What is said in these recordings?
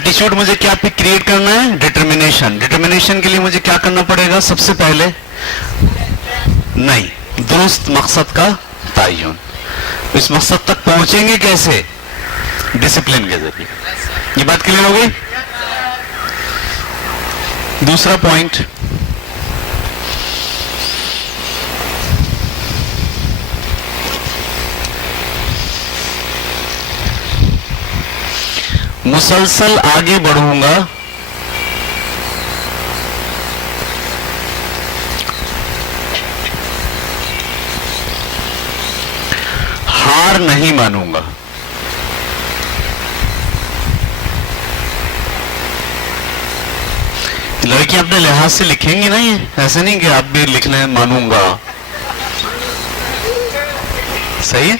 Attitude मुझे क्या पे क्रिएट करना है? डिटर्मिनेशन। डिटर्मिनेशन के लिए मुझे क्या करना पड़ेगा? सबसे पहले नहीं, दुरुस्त मकसद का तयन। इस मकसद तक पहुंचेंगे कैसे? डिसिप्लिन के जरिए। ये बात क्लियर हो गई? दूसरा पॉइंट, मुसलसल आगे बढ़ूंगा हार नहीं मानूंगा। लड़की अपने लिहाज से लिखेंगी ना, ये ऐसे नहीं कि आप भी लिख लें मानूंगा। सही है?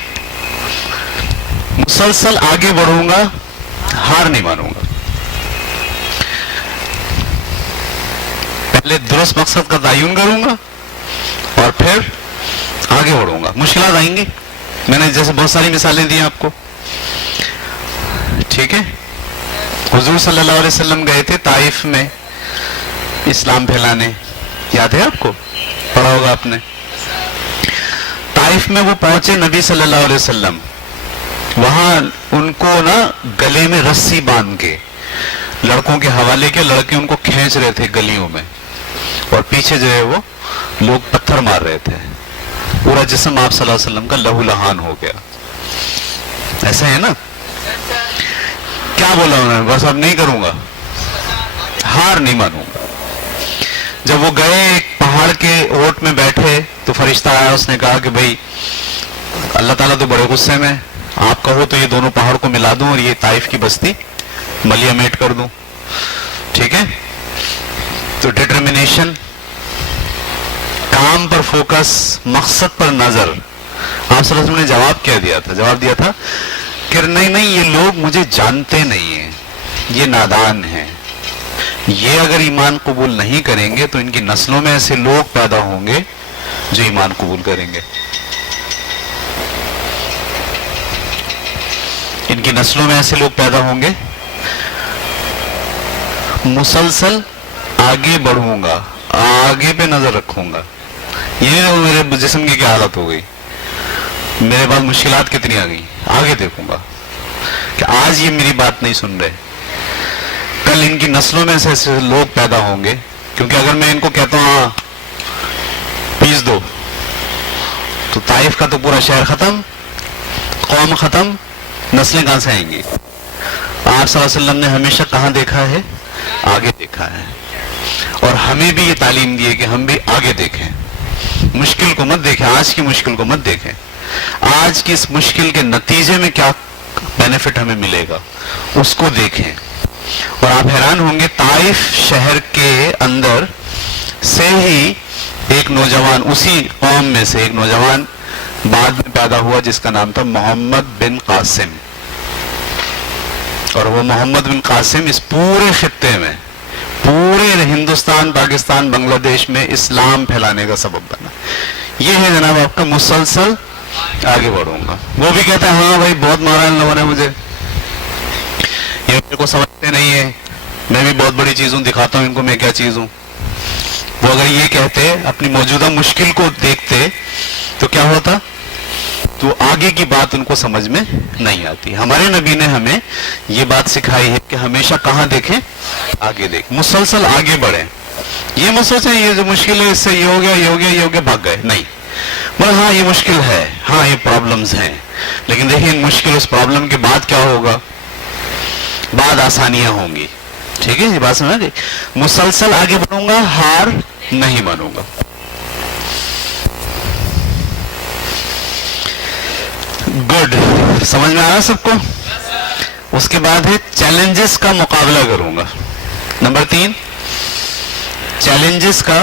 मुसलसल आगे बढ़ूंगा, हार नहीं मानूंगा। पहले दुरुस्त मकसद का तयन करूंगा और फिर आगे बढ़ूंगा। मुश्किलात आएंगी, मैंने जैसे बहुत सारी मिसालें दी आपको, ठीक है? हुजूर सल्लल्लाहु अलैहि वसल्लम गए थे ताइफ में इस्लाम फैलाने, याद है आपको? पढ़ा होगा आपने। ताइफ में वो पहुंचे नबी सल्लल्लाहु अलैहि वसल्लम, वहां उनको ना गले में रस्सी बांध के लड़कों के हवाले के, लड़के उनको खींच रहे थे गलियों में, और पीछे जो है वो लोग पत्थर मार रहे थे। पूरा जिस्म आप सल्लल्लाहु अलैहि वसल्लम का लहूलुहान हो गया। ऐसा है ना? क्या बोला उन्होंने? बस अब नहीं करूंगा, हार नहीं मानूंगा। जब वो गए एक पहाड़ के ओट में बैठे तो फरिश्ता आया, उसने कहा कि भाई अल्लाह ताला तो बड़े गुस्से में, आप कहो तो ये दोनों पहाड़ को मिला दूं और ये ताइफ की बस्ती मलियामेट कर दूं, ठीक है? तो डिटर्मिनेशन, काम पर फोकस, मकसद पर नजर। आप सल्लल्लाहु अलैहि वसल्लम ने जवाब क्या दिया था? जवाब दिया था कि नहीं ये लोग मुझे जानते नहीं है, ये नादान हैं, ये अगर ईमान कबूल नहीं करेंगे तो इनकी नस्लों में ऐसे लोग पैदा होंगे जो ईमान कबूल करेंगे। इनकी नस्लों में ऐसे लोग पैदा होंगे। मुसलसल आगे बढ़ूंगा, आगे पे नजर रखूंगा। ये मेरे जिस्म की क्या हालत हो गई, मेरे पास मुश्किलात कितनी आ गई, आगे देखूंगा कि आज ये मेरी बात नहीं सुन रहे, कल इनकी नस्लों में से ऐसे लोग पैदा होंगे। क्योंकि अगर मैं इनको कहता हूं हाँ पीस दो, तो ताइफ का तो पूरा शहर खत्म, कौम खत्म, नस्लें कहां से आएंगी? आप सल्लल्लाहु अलैहि वसल्लम ने हमेशा कहां देखा है? आगे देखा है। और हमें भी ये तालीम दी है कि हम भी आगे देखें, मुश्किल को मत देखें, आज की मुश्किल को मत देखें, आज की इस मुश्किल के नतीजे में क्या बेनिफिट हमें मिलेगा उसको देखें। और आप हैरान होंगे, ताइफ शहर के अंदर से ही एक नौजवान, उसी कौम में से एक नौजवान बाद में पैदा हुआ जिसका नाम था मोहम्मद बिन कासिम। और वो मोहम्मद बिन कासिम इस पूरे खित्ते में, पूरे हिंदुस्तान, पाकिस्तान, बांग्लादेश में इस्लाम फैलाने का सबब बना। ये है जनाब आपका मुसलसल आगे बढ़ूंगा। वो भी कहता है हाँ भाई बहुत मारा इन लोगों ने मुझे, ये मेरे को समझते नहीं है, मैं भी बहुत बड़ी चीज हूं, दिखाता हूं इनको मैं क्या चीज हूं। वो अगर ये कहते, अपनी मौजूदा मुश्किल को देखते, तो क्या होता? तो आगे की बात उनको समझ में नहीं आती। हमारे नबी ने हमें ये बात सिखाई है कि हमेशा कहां देखें? आगे देखें, मुसलसल आगे बढ़े। ये मत सोचें ये जो मुश्किल है इससे ये हो गया, ये हो गया, ये हो गया, भाग गए, नहीं। बोले हाँ ये मुश्किल है, हाँ ये प्रॉब्लम्स हैं, लेकिन देखिए मुश्किल, उस प्रॉब्लम के बाद क्या होगा? बाद आसानियां होंगी। ठीक है, ये बात समझ गई? मुसलसल आगे बढ़ूंगा, हार नहीं मानूंगा। गुड, समझ में आ रहा सबको? उसके बाद है चैलेंजेस का मुकाबला करूंगा। नंबर 3, चैलेंजेस का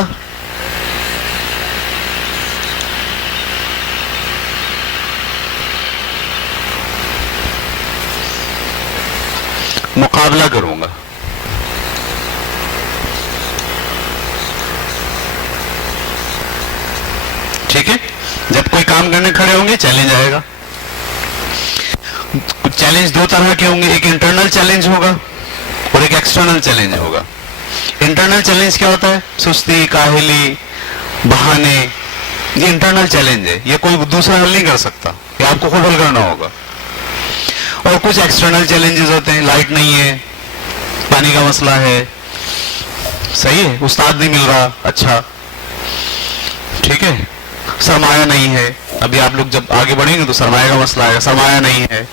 मुकाबला करूंगा। ठीक है, जब कोई काम करने खड़े होंगे चैलेंज आएगा। चैलेंज दो तरह के होंगे, एक इंटरनल चैलेंज होगा एक्सटर्नल चैलेंज होगा। इंटरनल चैलेंज क्या होता है? सुस्ती, काहिली, बहाने, ये इंटरनल चैलेंज है, ये कोई दूसरा हल नहीं कर सकता, ये आपको खुद हल करना होगा। और कुछ एक्सटर्नल चैलेंजेस होते हैं, लाइट नहीं है, पानी का मसला है, सही है, उस्ताद नहीं मिल रहा अच्छा, ठीक है, सरमाया नहीं है, अभी आप लोग जब आगे बढ़ेंगे तो सरमाया का मसला आएगा, सरमाया नहीं है,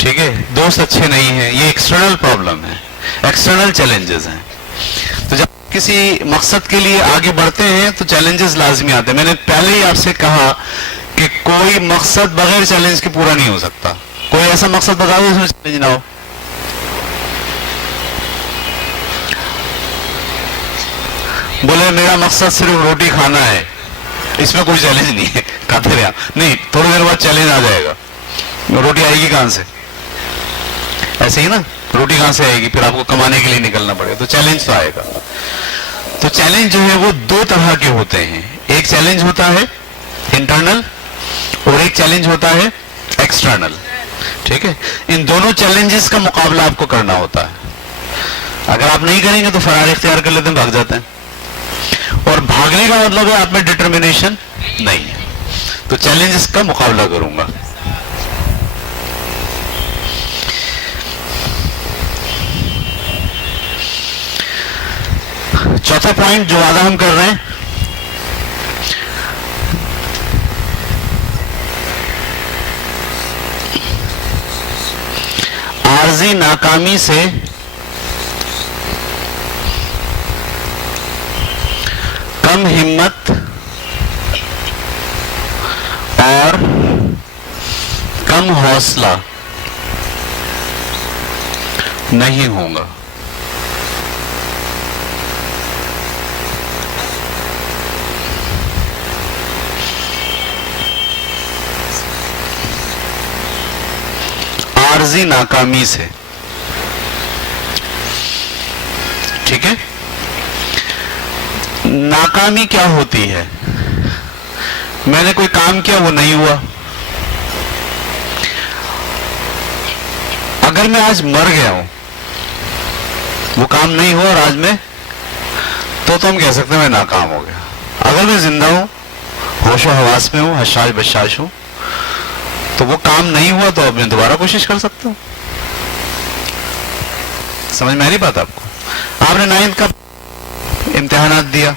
ठीक है, दोस्त अच्छे नहीं है, ये एक्सटर्नल प्रॉब्लम है, एक्सटर्नल चैलेंजेस हैं। तो जब किसी मकसद के लिए आगे बढ़ते हैं तो चैलेंजेस लाजमी आते हैं। मैंने पहले ही आपसे कहा कि कोई मकसद बगैर चैलेंज के पूरा नहीं हो सकता। कोई ऐसा मकसद बता दो जिसमें चैलेंज ना हो। बोले मेरा मकसद सिर्फ रोटी खाना है, इसमें कोई चैलेंज नहीं है, खाते रहे नहीं, थोड़ी देर बाद चैलेंज आ जाएगा, रोटी आएगी कहां से? ऐसे ही ना, रोटी कहां से आएगी? फिर आपको कमाने के लिए निकलना पड़ेगा, तो चैलेंज तो आएगा। तो चैलेंज जो है वो दो तरह के होते हैं, एक चैलेंज होता है इंटरनल और एक चैलेंज होता है एक्सटर्नल, ठीक है। इन दोनों चैलेंजेस का मुकाबला आपको करना होता है। अगर आप नहीं करेंगे तो फरार इख्तियार कर लेते हैं, भाग जाते हैं, और भागने का मतलब है आप में डिटर्मिनेशन नहीं है। तो चैलेंजेस का मुकाबला करूंगा। चौथा पॉइंट जो वादा हम कर रहे हैं, आर्जी नाकामी से कम हिम्मत और कम हौसला नहीं होगा। आर्जी नाकामी से, ठीक है। नाकामी क्या होती है? मैंने कोई काम किया, वो नहीं हुआ। अगर मैं आज मर गया हूं, वो काम नहीं हुआ और आज मैं, तो हम कह सकते हैं मैं नाकाम हो गया। अगर मैं जिंदा हूं, होशो हवास में हूं, हशाश बशाश हूं, तो वो काम नहीं हुआ तो अब मैं दोबारा कोशिश कर सकता हूं। समझ में आ रही बात आपको? आपने 9th का इम्तिहानात दिया,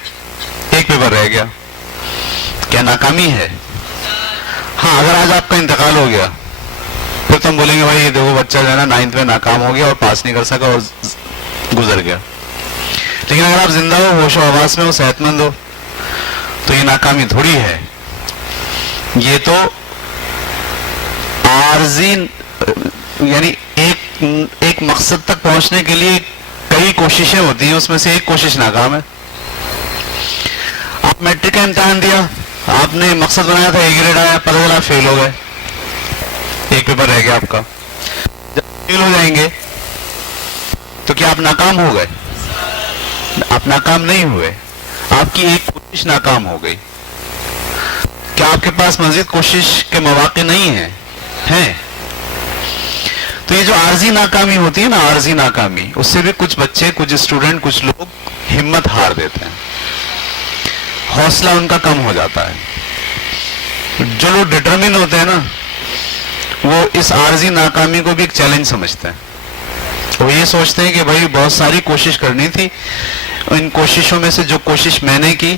एक पेपर रह गया, क्या नाकामी है? हाँ, अगर आज आपका इंतकाल हो गया फिर तुम बोलेंगे भाई ये देखो बच्चा जो है ना 9th में नाकाम हो गया और पास नहीं कर सका और गुजर गया। लेकिन अगर आप जिंदा हो, होशो हवास में हो, सेहतमंद हो, तो ये नाकामी थोड़ी है, ये तो आर्जी, यानी एक मकसद तक पहुंचने के लिए कई कोशिशें होती हैं, उसमें से एक कोशिश नाकाम है। आप मैट्रिक का इम्तिहान दिया, आपने मकसद बनाया था, A ग्रेड आया, पता चला फेल हो गए, एक पेपर रह गया आपका। जब फेल हो जाएंगे तो क्या आप नाकाम हो गए? आप नाकाम नहीं हुए, आपकी एक कोशिश नाकाम हो गई। क्या आपके पास मजीद कोशिश के मौके नहीं है? हैं। तो ये जो आर्जी नाकामी होती है ना, आर्जी नाकामी, उससे भी कुछ बच्चे, कुछ स्टूडेंट, कुछ लोग हिम्मत हार देते हैं, हौसला उनका कम हो जाता है। जो लोग डिटरमिन होते हैं ना, वो इस आर्जी नाकामी को भी एक चैलेंज समझते हैं। वो ये सोचते हैं कि भाई बहुत सारी कोशिश करनी थी, इन कोशिशों में से जो कोशिश मैंने की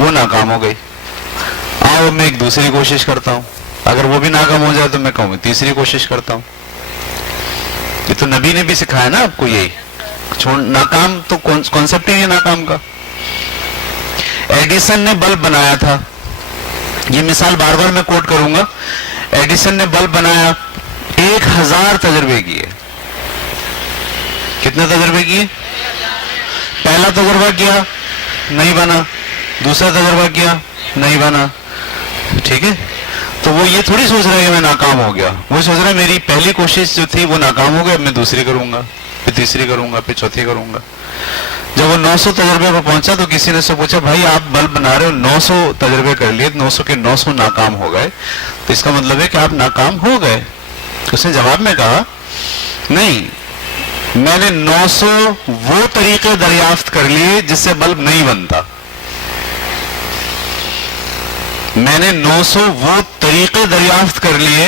वो नाकाम हो गई, आओ मैं एक दूसरी कोशिश करता हूं, अगर वो भी नाकाम हो जाए तो मैं कहूँ तीसरी कोशिश करता हूं। ये तो नबी ने भी सिखाया ना आपको, यही छोड़, नाकाम तो कॉन्सेप्ट ही है नाकाम का। एडिसन ने बल्ब बनाया था, ये मिसाल बार बार मैं कोट करूंगा। एडिसन ने बल्ब बनाया, 1000 तजर्बे किए। कितने तजर्बे किए? पहला तजर्बा किया, नहीं बना, दूसरा तजर्बा किया, नहीं बना, ठीक है। तो वो ये थोड़ी सोच रहा है कि मैं नाकाम हो गया, वो सोच रहा है मेरी पहली कोशिश जो थी वो नाकाम हो गई, अब मैं दूसरी करूंगा, फिर तीसरी करूंगा, फिर चौथी करूंगा। जब वो 900 तजर्बे पर पहुंचा तो किसी ने उससे पूछा, भाई आप बल्ब बना रहे हो, 900 तजर्बे कर लिए, 900 के 900 नाकाम हो गए, तो इसका मतलब है कि आप नाकाम हो गए। उसने जवाब में कहा, नहीं, میں نے 900 وہ طریقے دریافت کر لیے جس سے بلب نہیں بنتا. میں نے 900 وہ طریقے دریافت کر لیے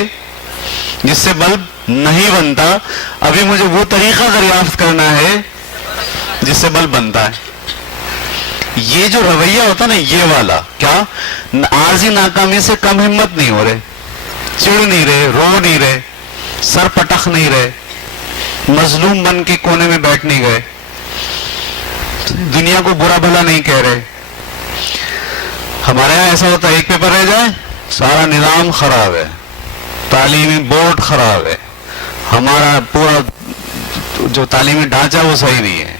جس سے بلب نہیں بنتا. ابھی مجھے وہ طریقہ دریافت کرنا ہے جس سے بلب بنتا ہے. یہ جو رویہ ہوتا نا یہ والا, کیا عارضی ناکامی سے کم ہمت نہیں ہو رہے, چڑ نہیں رہے, رو نہیں رہے, سر پٹخ نہیں رہے, مظلوم بن کے کونے میں بیٹھ نہیں گئے, دنیا کو برا بھلا نہیں کہہ رہے. ہمارے یہاں ایسا ہوتا ہے ایک پیپر رہ جائے سارا نظام خراب ہے, تعلیمی بورڈ خراب ہے, ہمارا پورا جو تعلیمی ڈھانچہ وہ صحیح نہیں ہے,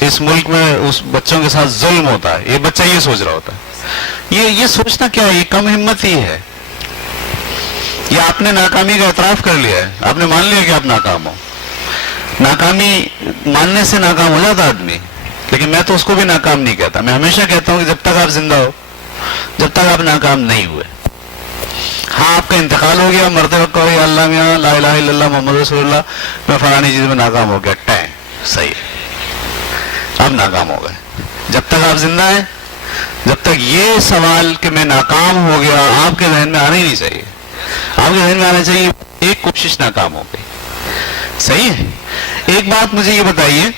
اس ملک میں اس بچوں کے ساتھ ظلم ہوتا ہے. یہ بچہ یہ سوچ رہا ہوتا ہے. یہ سوچنا کیا ہے, یہ کم ہمت ہی ہے. یہ آپ نے ناکامی کا اعتراف کر لیا ہے, آپ نے مان لیا کہ آپ ناکام ہو. ناکامی ماننے سے ناکام ہو جاتا آدمی, لیکن میں تو اس کو بھی ناکام نہیں کہتا. میں ہمیشہ کہتا ہوں کہ جب تک آپ زندہ ہو, جب تک آپ ناکام نہیں ہوئے. ہاں آپ کا انتقال ہو گیا, مرتے وقت کہو یا اللہ میاں لا الہ الا اللہ محمد رسول اللہ, میں فلانی چیز میں ناکام ہو گیا, ٹائم صحیح ہے, آپ ناکام ہو گئے. جب تک آپ زندہ ہیں, جب تک یہ سوال کہ میں ناکام ہو گیا آپ کے ذہن میں آنا ہی نہیں چاہیے. آپ کے ذہن میں آنا چاہیے ایک کوشش ناکام ہو گئی. صحیح ہے. ایک بات مجھے یہ بتائیے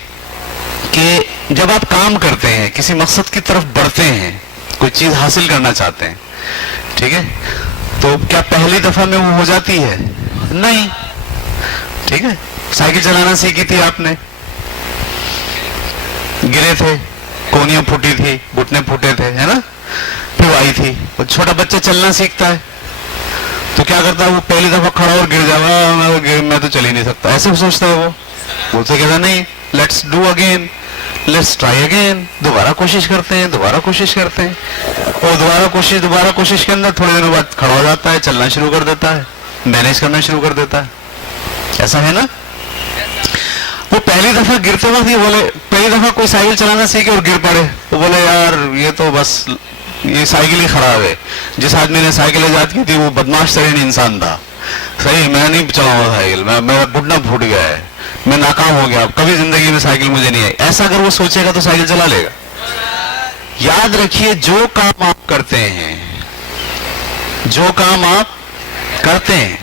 کہ جب آپ کام کرتے ہیں, کسی مقصد کی طرف بڑھتے ہیں, کوئی چیز حاصل کرنا چاہتے ہیں, ٹھیک ہے, تو کیا پہلی دفعہ میں وہ ہو جاتی ہے؟ نہیں. ٹھیک ہے, سائیکل چلانا سیکھی تھی آپ نے, گرے تھے, کونیاں پھوٹی تھی, گھٹنے پھوٹے تھے, ہے نا, پھر آئی تھی. وہ چھوٹا بچہ چلنا سیکھتا ہے تو کیا کرتا ہے, وہ پہلی دفعہ کھڑا اور گر جائے, میں تو چل ہی نہیں سکتا, ایسے سوچتا ہے. وہ تو کہتا نہیں, let's do again, let's try again. دوبارہ کوشش کرتے ہیں, دوبارہ کوشش کرتے ہیں, اور دوبارہ کوشش کے اندر تھوڑے دنوں بعد کھڑا ہو جاتا ہے, چلنا شروع کر دیتا ہے, مینج کرنا شروع کر دیتا ہے. ایسا ہے نا. وہ پہلی دفعہ گرتے وقت یہ بولے, پہلی دفعہ کوئی سائیکل چلانا سیکھے اور گر پڑے, وہ بولے یار یہ تو بس یہ سائیکل ہی خراب ہے. جس آدمی نے سائیکل ایجاد کی تھی وہ بدماش ترین انسان تھا. صحیح, میں نہیں چلاؤں گا سائیکل, میرا گھٹنا پھوٹ گیا ہے, میں ناکام ہو گیا, کبھی زندگی میں سائیکل مجھے نہیں آئی. ایسا اگر وہ سوچے گا تو سائیکل چلا لے گا. یاد رکھیے جو کام آپ کرتے ہیں, جو کام آپ کرتے ہیں,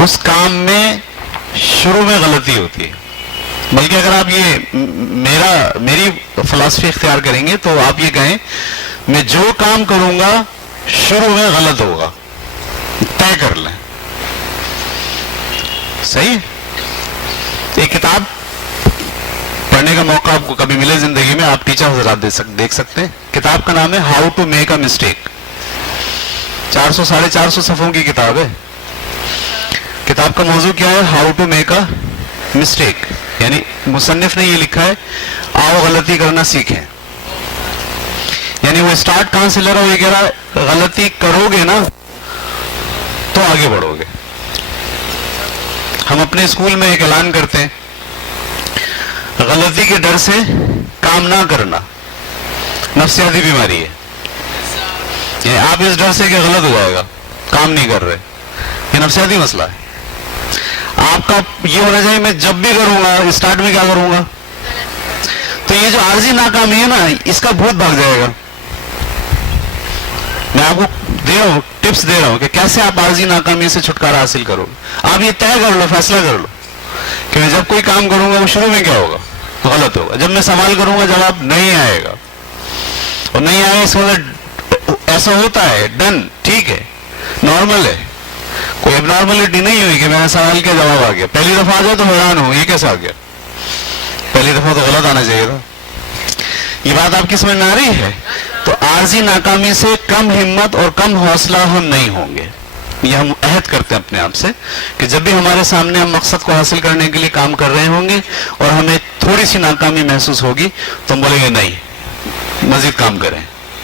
اس کام میں شروع میں غلطی ہوتی ہے. بلکہ اگر آپ یہ میری فلسفی اختیار کریں گے تو آپ یہ کہیں میں جو کام کروں گا شروع میں غلط ہوگا, طے کر لیں. صحیح. ایک کتاب پڑھنے کا موقع آپ کو کبھی ملے زندگی میں, آپ ٹیچر حضرات دیکھ سکتے ہیں. کتاب کا نام ہے how to make a mistake. 400-450 صفحوں کی کتاب ہے. کتاب کا موضوع کیا ہے؟ How to make a mistake. یعنی مصنف نے یہ لکھا ہے آؤ غلطی کرنا سیکھیں. یعنی وہ اسٹارٹ کہاں سے لے رہا, وہ کہہ رہا غلطی کرو گے نا تو آگے بڑھو گے. ہم اپنے اسکول میں ایک اعلان کرتے ہیں, غلطی کے ڈر سے کام نہ کرنا نفسیاتی بیماری ہے. یعنی آپ اس ڈر سے کہ غلط ہو جائے گا, کام نہیں کر رہے, یہ نفسیاتی مسئلہ ہے. آپ کا یہ ہونا چاہیے میں جب بھی کروں گا اسٹارٹ میں کیا کروں گا. تو یہ جو عارضی ناکامی ہے نا, اس کا بھوت بھاگ جائے گا. میں آپ کو دے رہا ہوں, ٹپس دے رہا ہوں کہ کیسے آپ عارضی ناکامی سے چھٹکارا حاصل کرو. آپ یہ طے کر لو, فیصلہ کر لو کہ میں جب کوئی کام کروں گا وہ شروع میں کیا ہوگا, غلط ہوگا. جب میں سوال کروں گا جواب نہیں آئے گا, اور نہیں آئے اس وقت ایسا ہوتا ہے, ڈن, ٹھیک ہے, نارمل ہے, کوئی اب نارملٹی نہیں ہوئی کہ میرا سوال کا جواب آ گیا. پہلی دفعہ آ جائے تو حیران ہو, یہ کیسا آ گیا, پہلی دفعہ تو غلط آنا چاہیے تھا. یہ بات آپ کی سمجھ میں آ رہی ہے؟ تو عارضی ناکامی سے کم ہمت اور کم حوصلہ ہم نہیں ہوں گے. یہ ہم عہد کرتے ہیں اپنے آپ سے کہ جب بھی ہمارے سامنے ہم مقصد کو حاصل کرنے کے لیے کام کر رہے ہوں گے اور ہمیں تھوڑی سی ناکامی محسوس ہوگی تو ہم بولیں گے نہیں, مزید کام کریں,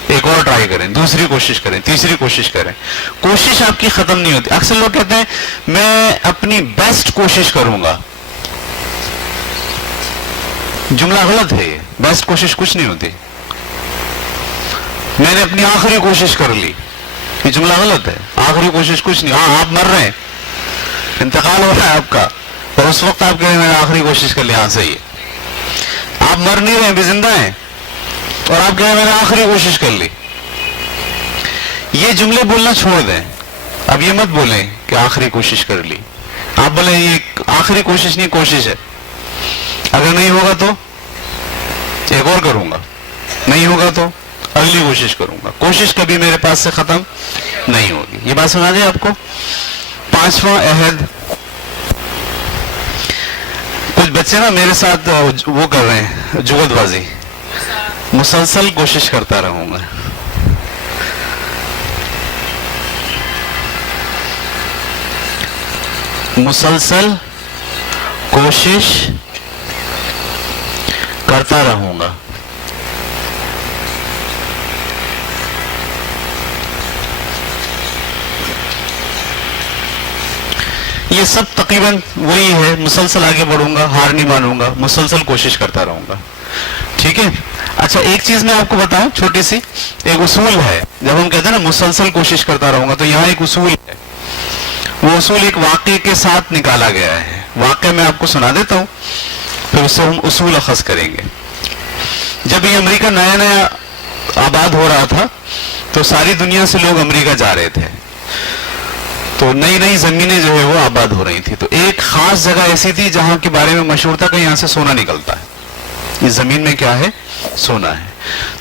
ایک اور ٹرائی کریں, دوسری کوشش کریں, تیسری کوشش کریں. کوشش آپ کی ختم نہیں ہوتی. اکثر لوگ کہتے ہیں میں اپنی بیسٹ کوشش کروں گا. جملہ غلط ہے. یہ بیسٹ کوشش کچھ نہیں ہوتی. میں نے اپنی آخری کوشش کر لی, یہ جملہ غلط ہے. آخری کوشش کچھ نہیں. ہاں آپ مر رہے ہیں, انتقال ہو رہا ہے آپ کا، اور اس وقت آپ کہہ رہے ہیں میں نے آخری کوشش کر لی. ہاں صحیح ہے، آپ مر نہیں رہے ہیں، بھی زندہ ہیں، اور آپ کہہ رہے ہیں میں نے آخری کوشش کر لی. یہ جملے بولنا چھوڑ دیں. اب یہ مت بولیں کہ آخری کوشش کر لی، آپ بولیں یہ آخری کوشش نہیں، کوشش ہے. اگر نہیں ہوگا تو ایک اور کروں گا، نہیں ہوگا تو اگلی کوشش کروں گا. کوشش کبھی میرے پاس سے ختم نہیں ہوگی. یہ بات سنا دیں آپ کو. 5واں عہد. کچھ بچے نا میرے ساتھ وہ کر رہے ہیں جغد بازی. مسلسل کوشش کرتا رہوں گا. مسلسل کوشش کرتا رہوں گا. یہ سب تقریباً وہی ہے. مسلسل آگے بڑھوں گا، ہار نہیں مانوں گا، مسلسل کوشش کرتا رہوں گا. ٹھیک ہے. اچھا ایک چیز میں آپ کو بتاؤں چھوٹی سی، ایک اصول ہے. جب ہم کہتے ہیں نا مسلسل کوشش کرتا رہوں گا، تو یہاں ایک اصول ہے. وہ اصول ایک واقعے کے ساتھ نکالا گیا ہے. واقعہ میں آپ کو سنا دیتا ہوں، پھر اس سے ہم اصول اخذ کریں گے. جب یہ امریکہ نیا نیا آباد ہو رہا تھا تو ساری دنیا سے لوگ امریکہ جا رہے تھے. تو نئی نئی زمینیں جو ہے وہ آباد ہو رہی تھی. تو ایک خاص جگہ ایسی تھی جہاں کے بارے میں مشہور تھا کہ یہاں سے سونا نکلتا ہے. اس زمین میں کیا ہے؟ سونا ہے.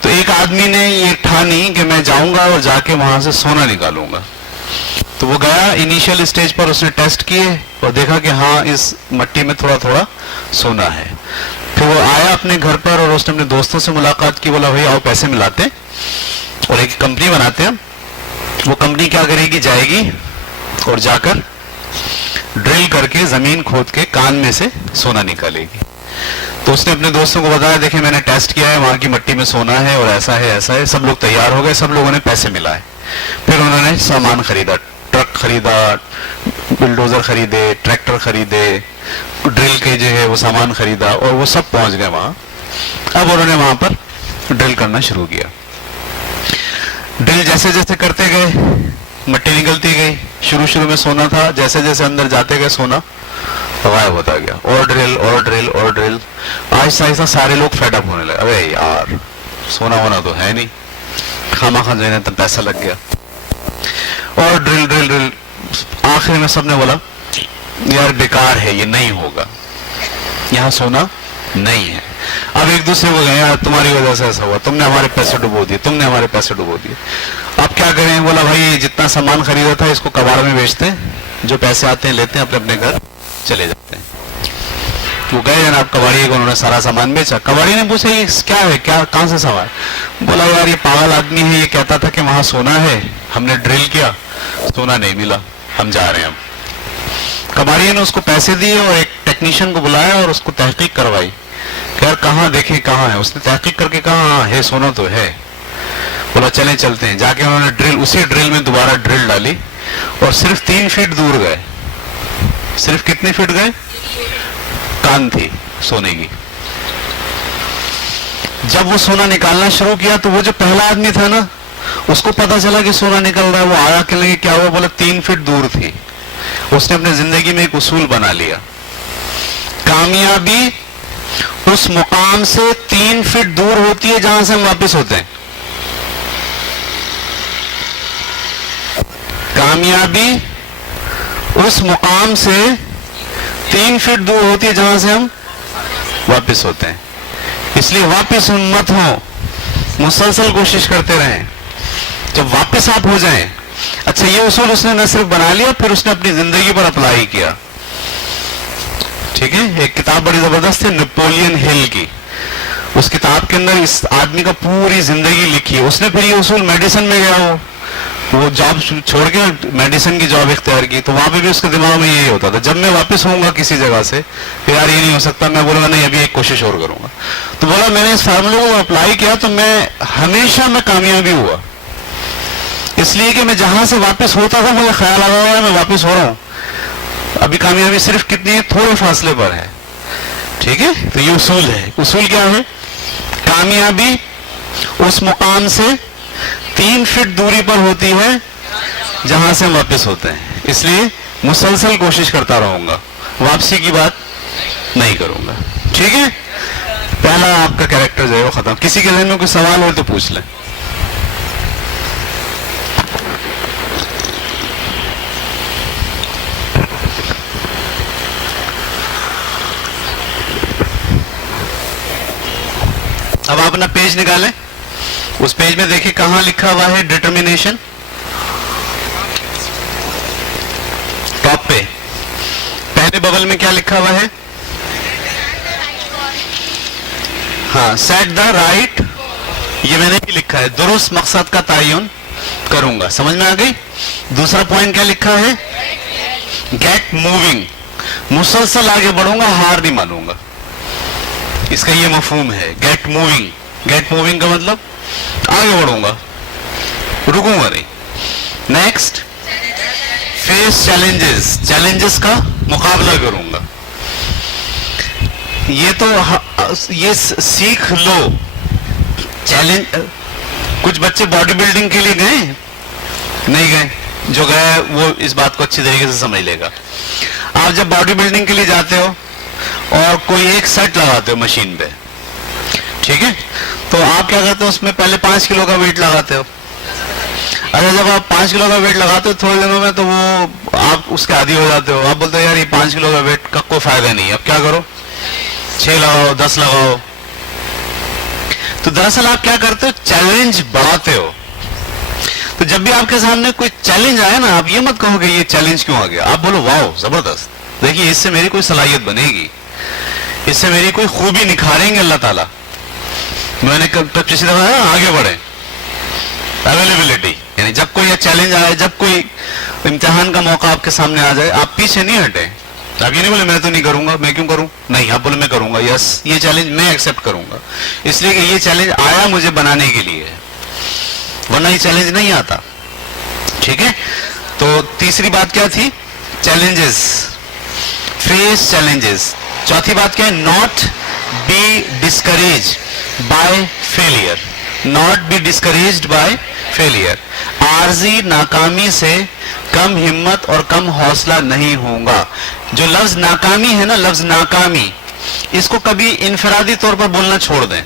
تو ایک آدمی نے یہ ٹھانی کہ میں جاؤں گا اور جا کے وہاں سے سونا نکالوں گا. تو وہ گیا، انیشیل اسٹیج پر اس نے ٹیسٹ کیے اور دیکھا کہ ہاں اس مٹی میں تھوڑا تھوڑا سونا ہے. پھر وہ آیا اپنے گھر پر اور اس نے اپنے دوستوں سے ملاقات کی. بولا بھائی آؤ پیسے ملاتے اور ایک کمپنی بناتے ہیں. وہ کمپنی کیا کرے گی؟ جائے گی اور جا کر ڈرل کر کے زمین کھود کے کان میں سے سونا نکالے گی. تو اس نے اپنے دوستوں کو بتایا دیکھیں میں نے ٹیسٹ کیا ہے، وہاں کی مٹی میں سونا ہے اور ایسا ہے ایسا ہے. سب لوگ تیار ہو گئے، سب لوگوں نے پیسے ملائے. پھر انہوں نے سامان خریدا، ٹرک خریدا، بلڈوزر خریدے، ٹریکٹر خریدے، ڈرل کے جو ہے وہ سامان خریدا، اور وہ سب پہنچ گئے وہاں. اب انہوں نے وہاں پر ڈرل کرنا شروع کیا. ڈرل جیسے جیسے کرتے گئے مٹی نکلتی گئی. شروع میں سونا تھا، جیسے جیسے اندر جاتے گئے سونا غائب ہوتا گیا. اور ڈرل اور ڈرل اور ڈرل. آہستہ آہستہ سارے لوگ فیڈ اپ ہونے لگے. ابے یار سونا ہونا تو ہے نہیں، خامخواہ جو ہے تب پیسہ لگ گیا. اور ڈرل ڈرل ڈرل. آخر میں سب نے بولا یار بیکار ہے، یہ نہیں ہوگا، یہاں سونا نہیں ہے. اب ایک دوسرے کو گئے یار تمہاری وجہ سے ایسا ہوا، تم نے ہمارے پیسے ڈبو دیے، تم نے ہمارے پیسے ڈبو دیے. اب کیا کریں؟ بولا بھائی جتنا سامان خریدا تھا اس کو کباڑ میں بیچتے ہیں، جو پیسے آتے ہیں لیتے ہیں، اپنے اپنے گھر چلے جاتے ہیں. وہ گئے جناب کباڑی کو، انہوں نے سارا سامان بیچا. کباڑی نے پوچھا یہ کیا ہے، کیا کہاں سے سامان؟ بولا یار یہ پاگل آدمی ہے، یہ کہتا تھا کہ وہاں سونا ہے، ہم نے ڈرل کیا، سونا نہیں ملا، ہم جا رہے ہیں. کباڑی نے اس کو پیسے دیے اور ایک ٹیکنیشین کو بلایا اور اس کو تحقیق کروائی کہ یار کہاں دیکھیں کہاں ہے. اس نے تحقیق کر کے کہا ہاں ہے، سونا تو ہے. بولا چلیں چلتے ہیں. جا کے انہوں نے ڈرل، اسی ڈرل میں دوبارہ ڈرل ڈالی اور صرف 3 فٹ دور گئے. صرف کتنے فٹ گئے؟ کان تھی سونے کی. جب وہ سونا نکالنا شروع کیا تو وہ جو پہلا آدمی تھا نا اس کو پتا چلا کہ سونا نکل رہا ہے. وہ آیا کہ لگے کیا ہوا؟ بولا 3 فٹ دور تھی. اس نے اپنے زندگی میں ایک اصول بنا لیا، کامیابی اس مقام سے 3 فٹ دور ہوتی ہے جہاں سے ہم واپس ہوتے ہیں. کامیابی اس مقام سے 3 فٹ دور ہوتی ہے جہاں سے ہم واپس ہوتے ہیں. اس لیے واپس مت ہو، مسلسل کوشش کرتے رہیں. جب واپس آپ ہو جائیں. اچھا یہ اصول اس نے نہ صرف بنا لیا، پھر اس نے اپنی زندگی پر اپلائی کیا. ٹھیک ہے. ایک کتاب بڑی زبردست ہے نپولین ہل کی. اس کتاب کے اندر اس آدمی کا پوری زندگی لکھی ہے. اس نے پھر یہ اصول میڈیسن میں گیا، وہ جاب چھوڑ کے میڈیسن کی جاب اختیار کی. تو وہاں پہ بھی اس کے دماغ میں یہی ہوتا تھا جب میں واپس ہوں گا کسی جگہ سے کہ یار یہ نہیں ہو سکتا، میں بولوں گا نہیں ابھی ایک کوشش اور کروں گا. تو بولا میں نے اس فارمولے کو اپلائی کیا تو میں ہمیشہ کامیابی ہوا. اس لیے کہ میں جہاں سے واپس ہوتا تھا مجھے خیال آ رہا ہے میں واپس ہو رہا ہوں. ابھی کامیابی صرف کتنی ہے؟ تھوڑے فاصلے پر ہے. ٹھیک ہے. تو یہ اصول ہے. اصول کیا ہے؟ کامیابی اس مقام سے 3 فٹ دوری پر ہوتی ہے جہاں سے ہم واپس ہوتے ہیں. اس لیے मुसलसल कोशिश करता रहूंगा, वापसी की बात नहीं करूंगा। ठीक है, पहला आपका कैरेक्टर जो है वो खत्म। किसी के जहन में कोई सवाल हो तो पूछ लें। अब आप अपना पेज निकालें, उस पेज में देखिए कहां लिखा हुआ है डिटर्मिनेशन। टॉप पे पहले बबल में क्या लिखा हुआ है? हाँ, सेट द राइट, ये मैंने भी लिखा है, दुरुस्त मकसद का तयन करूंगा। समझ में आ गई? दूसरा पॉइंट क्या लिखा है? गेट मूविंग, मुसलसल आगे बढ़ूंगा, हार नहीं मानूंगा। इसका ये मफहूम है, गेट मूविंग। गेट मूविंग का मतलब आगे बढ़ूंगा, रुकूंगा नहीं। नेक्स्ट, फेस चैलेंजेस, चैलेंजेस का मुकाबला करूंगा। ये तो ये सीख लो। चैलेंज, कुछ बच्चे बॉडी बिल्डिंग के लिए गए, नहीं गए, जो गए वो इस बात को अच्छी तरीके से समझ लेगा। आप जब बॉडी बिल्डिंग के लिए जाते हो और कोई एक सेट लगाते हो मशीन पे, ठीक है, तो आप क्या करते हो, उसमें पहले 5 किलो का वेट लगाते हो। अरे जब आप 5 किलो का वेट लगाते हो थोड़े दिनों में, तो वो आप उसके आदी हो जाते हो। आप बोलते हो यार ये 5 किलो का वेट का कोई फायदा नहीं है, अब क्या करो, 6 लगाओ, 10 लगाओ। तो दरअसल आप क्या करते हो, चैलेंज बढ़ाते हो। तो जब भी आपके सामने कोई चैलेंज आए ना, आप ये मत कहो कि ये चैलेंज क्यों आ गया, आप बोलो वाह जबरदस्त, देखिए इससे मेरी कोई सलाहियत बनेगी, इससे मेरी कोई खूबी निखारेंगे अल्लाह ताला। मैंने कब तक किसी दफा आगे बढ़े, अवेलेबिलिटी, यानी जब कोई चैलेंज आए, जब कोई इम्तिहान का मौका आपके सामने आ जाए, आप पीछे नहीं हटे। आप ये नहीं बोले मैं तो नहीं करूंगा, मैं क्यों करूं, नहीं, आप बोले मैं करूंगा, यस ये चैलेंज मैं एक्सेप्ट करूंगा, इसलिए कि ये चैलेंज आया मुझे बनाने के लिए, वरना ये चैलेंज नहीं आता। ठीक है, तो तीसरी बात क्या थी, चैलेंजेस, फेस चैलेंजेस। चौथी बात क्या है, not be discourage by failure, not be discouraged by failure. आरजी नाकामी से कम हिम्मत और कम हौसला नहीं होगा। जो लफ्ज नाकामी है ना, लफ्ज नाकामी, इसको कभी इनफरादी तौर पर बोलना छोड़ दें।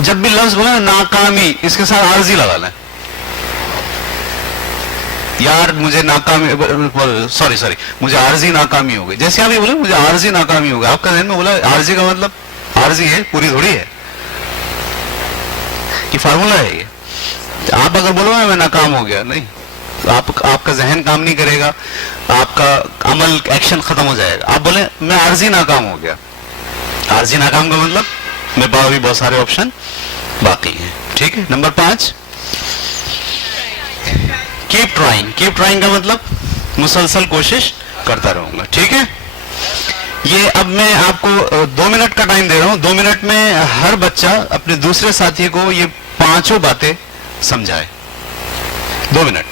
जब भी लफ्ज बोला नाकामी, इसके साथ आरजी लगा लें। यार मुझे नाकामी, सॉरी मुझे आरजी नाकामी हो गई, जैसे आप ये बोले मुझे आरजी नाकामी हो गई, आपका जहन में बोला आरजी का मतलब आरजी है, पूरी थोड़ी है, ये फार्मूला है ये। आप अगर बोलो मैं नाकाम हो गया, नहीं, आपका जहन काम नहीं करेगा, आपका अमल एक्शन खत्म हो जाएगा। आप बोले मैं आरजी नाकाम हो गया, आरजी नाकाम का मतलब मेरे पास भी बहुत सारे ऑप्शन बाकी हैं। ठीक है, number 5, keep trying. Keep trying का मतलब मुसलसल कोशिश करता रहूंगा। ठीक है, ये अब मैं आपको 2 मिनट का टाइम दे रहा हूं। 2 मिनट में हर बच्चा अपने दूसरे साथी को ये 5 बातें समझाए। 2 मिनट।